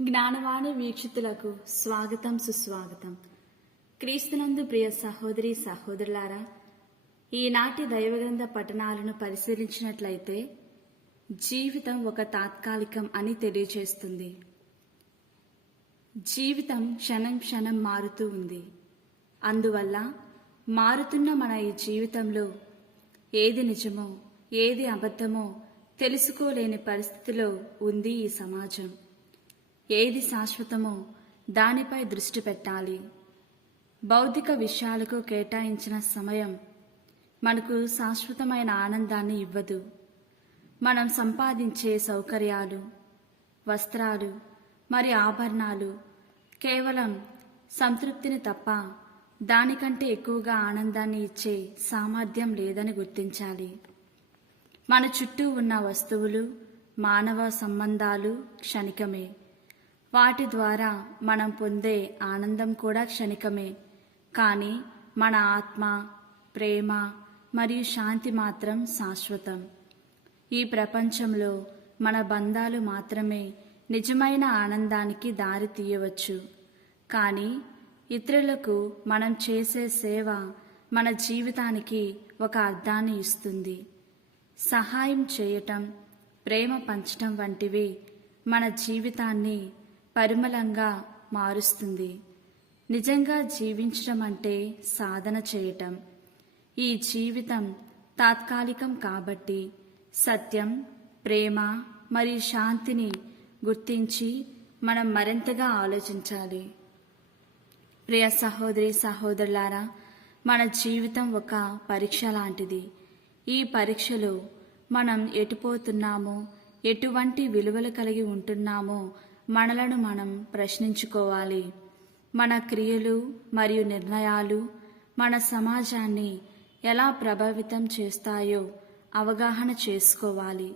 జ్ఞానవాణి వీక్షితులకు స్వాగతం సుస్వాగతం. క్రీస్తునందు ప్రియ సహోదరి సహోదరులారా, ఈనాటి దైవగ్రంథ పఠనాలను పరిశీలించినట్లయితే జీవితం ఒక తాత్కాలికం అని తెలియజేస్తుంది. జీవితం క్షణం క్షణం మారుతూ ఉంది. అందువల్ల మారుతున్న మన ఈ జీవితంలో ఏది నిజమో ఏది అబద్ధమో తెలుసుకోలేని పరిస్థితిలో ఉంది ఈ సమాజం. ఏది శాశ్వతమో దానిపై దృష్టి పెట్టాలి. భౌతిక విషయాలకు కేటాయించిన సమయం మనకు శాశ్వతమైన ఆనందాన్ని ఇవ్వదు. మనం సంపాదించే సౌకర్యాలు, వస్త్రాలు మరి ఆభరణాలు కేవలం సంతృప్తిని తప్ప దానికంటే ఎక్కువగా ఆనందాన్ని ఇచ్చే సామర్థ్యం లేదని గుర్తించాలి. మన చుట్టూ ఉన్న వస్తువులు, మానవ సంబంధాలు క్షణికమే. వాటి ద్వారా మనం పొందే ఆనందం కూడా క్షణికమే. కానీ మన ఆత్మ, ప్రేమ మరియు శాంతి మాత్రం శాశ్వతం. ఈ ప్రపంచంలో మన బంధాలు మాత్రమే నిజమైన ఆనందానికి దారి తీయవచ్చు. కానీ ఇతరులకు మనం చేసే సేవ మన జీవితానికి ఒక అర్థాన్ని ఇస్తుంది. సహాయం చేయటం, ప్రేమ పంచటం వంటివి మన జీవితాన్ని పరిమళంగా మారుస్తుంది. నిజంగా జీవించడం అంటే సాధన చేయటం. ఈ జీవితం తాత్కాలికం కాబట్టి సత్యం, ప్రేమ మరియు శాంతిని గుర్తించి మనం మరింతగా ఆలోచించాలి. ప్రియ సహోదరి సహోదరులారా, మన జీవితం ఒక పరీక్ష లాంటిది. ఈ పరీక్షలో మనం ఎటుపోతున్నామో, ఎటువంటి విలువలు కలిగి ఉంటున్నామో మనలను మనం ప్రశ్నించుకోవాలి. మన క్రియలు మరియు నిర్ణయాలు మన సమాజాన్ని ఎలా ప్రభావితం చేస్తాయో అవగాహన చేసుకోవాలి.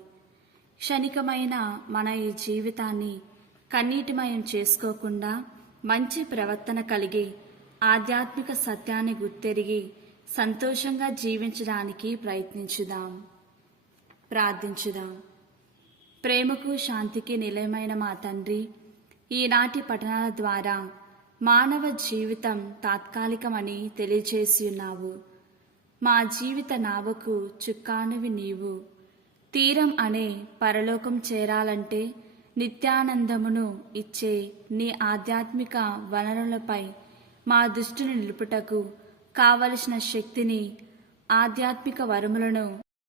క్షణికమైన మన ఈ జీవితాన్ని కన్నీటిమయం చేసుకోకుండా మంచి ప్రవర్తన కలిగి ఆధ్యాత్మిక సత్యాన్ని గుర్తెరిగి సంతోషంగా జీవించడానికి ప్రయత్నించుదాం. ప్రార్థించుదాం. ప్రేమకు శాంతికి నిలయమైన మా తండ్రి, ఈనాటి పఠనాల ద్వారా మానవ జీవితం తాత్కాలికమని తెలియచేసి ఉన్నావు. మా జీవిత నావకు చుక్కానివి నీవు. తీరం అనే పరలోకం చేరాలంటే నిత్యానందమును ఇచ్చే నీ ఆధ్యాత్మిక వనరులపై మా దృష్టిని నిలుపుటకు కావలసిన శక్తిని, ఆధ్యాత్మిక వరములను